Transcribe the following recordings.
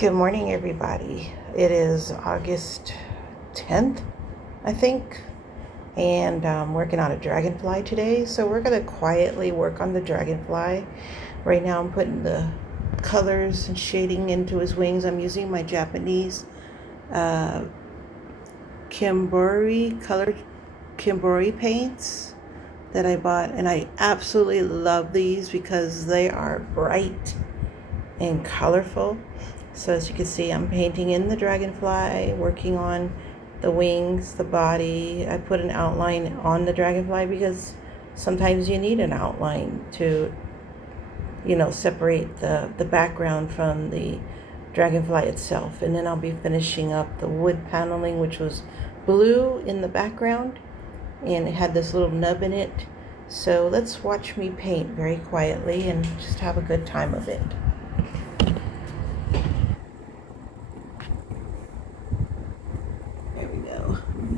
Good morning, everybody. It is August 10th, I think, and I'm working on a dragonfly today. So we're going to quietly work on the dragonfly. Right now I'm putting the colors and shading into his wings. I'm using my Japanese uh, colored Kimbori paints that I bought, and I absolutely love these because they are bright and colorful. So as you can see, I'm painting in the dragonfly, working on the wings, the body. I put an outline on the dragonfly because sometimes you need an outline to, separate the background from the dragonfly itself. And then I'll be finishing up the wood paneling, which was blue in the background, and it had this little nub in it. So let's watch me paint very quietly and just have a good time of it.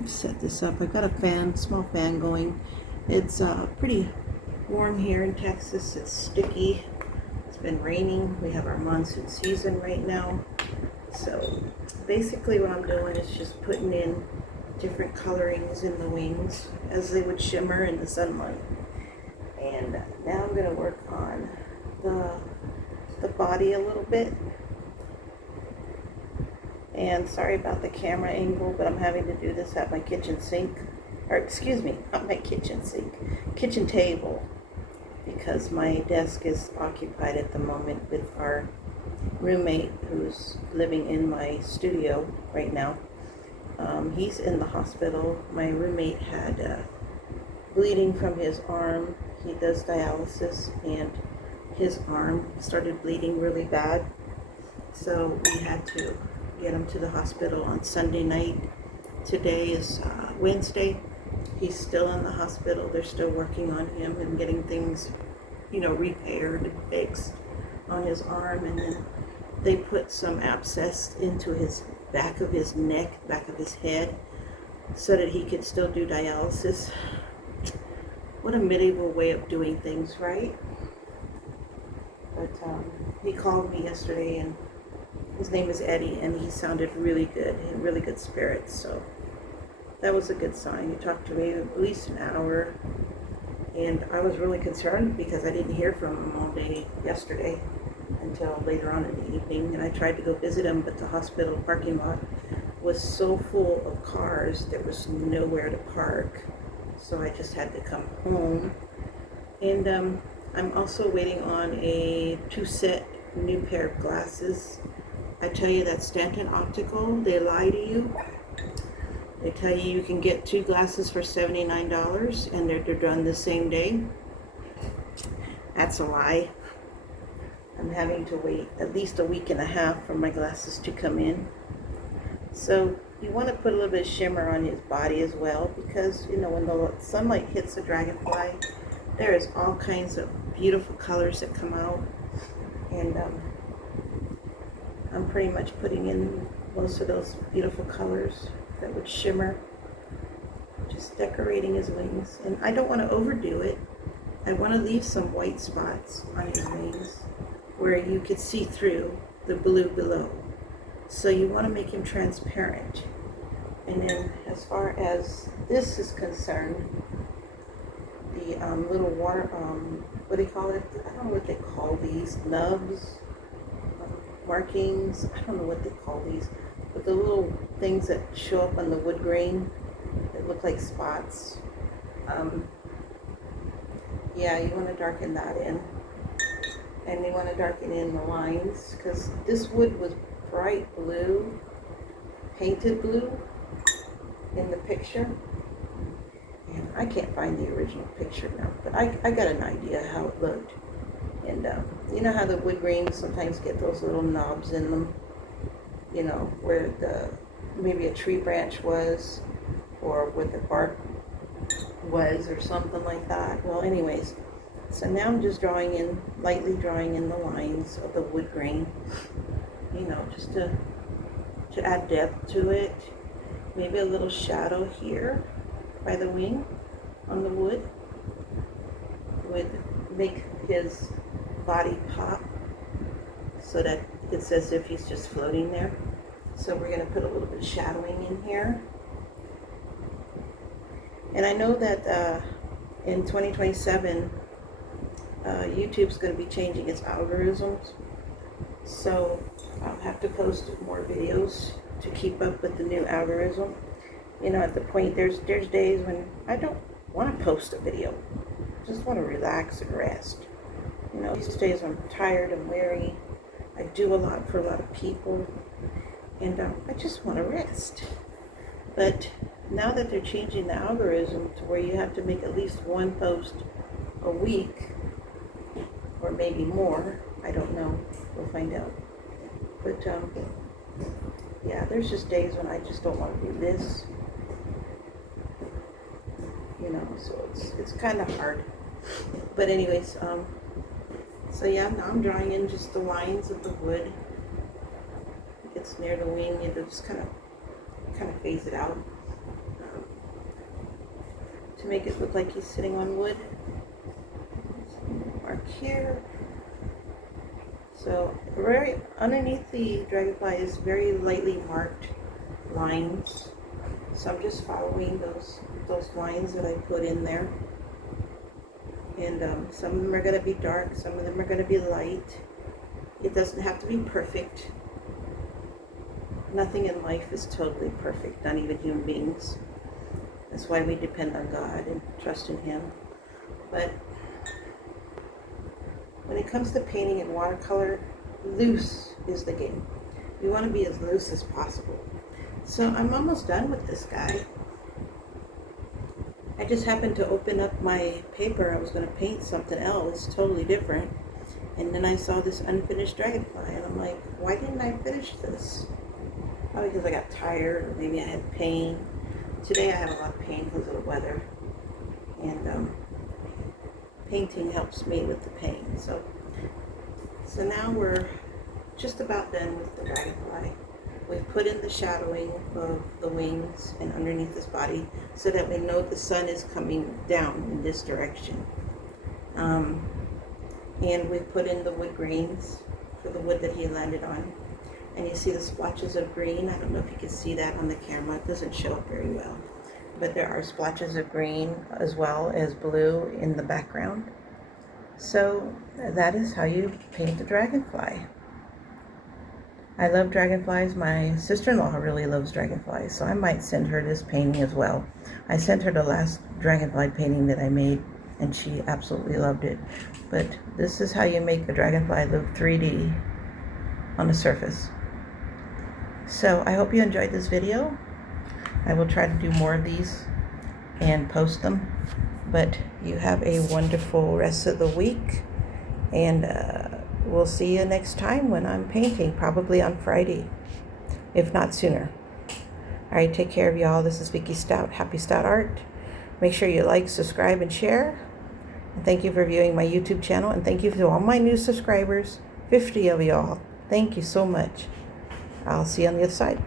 Set this up. I've got a small fan going. It's pretty warm here in Texas. It's sticky. It's been raining. We have our monsoon season right now. So basically what I'm doing is just putting in different colorings in the wings as they would shimmer in the sunlight. And now I'm going to work on the body a little bit. And sorry about the camera angle, but I'm having to do this at my kitchen sink, or excuse me, not my kitchen sink, kitchen table, because my desk is occupied at the moment with our roommate who's living in my studio right now. He's in the hospital. My roommate had bleeding from his arm. He does dialysis, and his arm started bleeding really bad, so we had to get him to the hospital on Sunday night. Today is Wednesday. He's still in the hospital. They're still working on him and getting things, repaired and fixed on his arm. And then they put some abscess into his back of his neck, back of his head, so that he could still do dialysis. What a medieval way of doing things, right? But he called me yesterday, and his name is Eddie, and he sounded really good, in really good spirits, so that was a good sign. He talked to me at least an hour, and I was really concerned because I didn't hear from him all day yesterday until later on in the evening, and I tried to go visit him, but the hospital parking lot was so full of cars, there was nowhere to park, so I just had to come home. And I'm also waiting on a 2-set new pair of glasses. I tell you that Stanton Optical, they lie to you. They tell you can get 2 glasses for $79 and they're done the same day. That's a lie. I'm having to wait at least a week and a half for my glasses to come in. So you want to put a little bit of shimmer on his body as well, because when the sunlight hits the dragonfly, there is all kinds of beautiful colors that come out. And I'm pretty much putting in most of those beautiful colors that would shimmer, just decorating his wings. And I don't want to overdo it. I want to leave some white spots on his wings where you could see through the blue below. So you want to make him transparent. And then as far as this is concerned, the little water, what do you call it? I don't know what they call these, nubs, markings, I don't know what they call these, but the little things that show up on the wood grain that look like spots. Yeah, you want to darken that in. And you want to darken in the lines, because this wood was bright blue, painted blue in the picture. And I can't find the original picture now, but I got an idea how it looked. And you know how the wood grains sometimes get those little knobs in them, where maybe a tree branch was, or where the bark was, or something like that. Well, anyways, so now I'm just lightly drawing in the lines of the wood grain, just to add depth to it. Maybe a little shadow here by the wing on the wood would make his body pop. so that it's as if he's just floating there. So we're going to put a little bit of shadowing in here. And I know that in 2027, YouTube's going to be changing its algorithms. So I'll have to post more videos to keep up with the new algorithm. You know, at the point, there's days when I don't want to post a video. I just want to relax and rest. You know, these days I'm tired, I'm weary. I do a lot for a lot of people. And I just want to rest. But now that they're changing the algorithm to where you have to make at least one post a week, or maybe more, I don't know, we'll find out. But yeah, there's just days when I just don't want to do this, you know, so it's kind of hard. But anyways, so yeah, now I'm drawing in just the lines of the wood. It's near the wing, and just kind of phase it out to make it look like he's sitting on wood. Mark here. So right underneath the dragonfly is very lightly marked lines. So I'm just following those lines that I put in there. And some of them are going to be dark, some of them are going to be light. It doesn't have to be perfect. Nothing in life is totally perfect, not even human beings. That's why we depend on God and trust in Him. But when it comes to painting in watercolor, loose is the game. You want to be as loose as possible. So I'm almost done with this guy. I just happened to open up my paper. I was going to paint something else totally different. And then I saw this unfinished dragonfly, and I'm like, why didn't I finish this? Probably because I got tired, or maybe I had pain. Today I have a lot of pain because of the weather. And painting helps me with the pain. So now we're just about done with the dragonfly. We've put in the shadowing of the wings and underneath his body so that we know the sun is coming down in this direction. And we've put in the wood grains for the wood that he landed on. And you see the splotches of green. I don't know if you can see that on the camera. It doesn't show up very well. But there are splotches of green as well as blue in the background. So that is how you paint the dragonfly. I love dragonflies. My sister-in-law really loves dragonflies, so I might send her this painting as well. I sent her the last dragonfly painting that I made, and she absolutely loved it. But this is how you make a dragonfly look 3D on the surface. So I hope you enjoyed this video. I will try to do more of these and post them. But you have a wonderful rest of the week, and we'll see you next time when I'm painting, probably on Friday, if not sooner. All right, take care of y'all. This is Vicki Stout, Happy Stout Art. Make sure you like, subscribe, and share. And thank you for viewing my YouTube channel, and thank you to all my new subscribers, 50 of y'all. Thank you so much. I'll see you on the other side.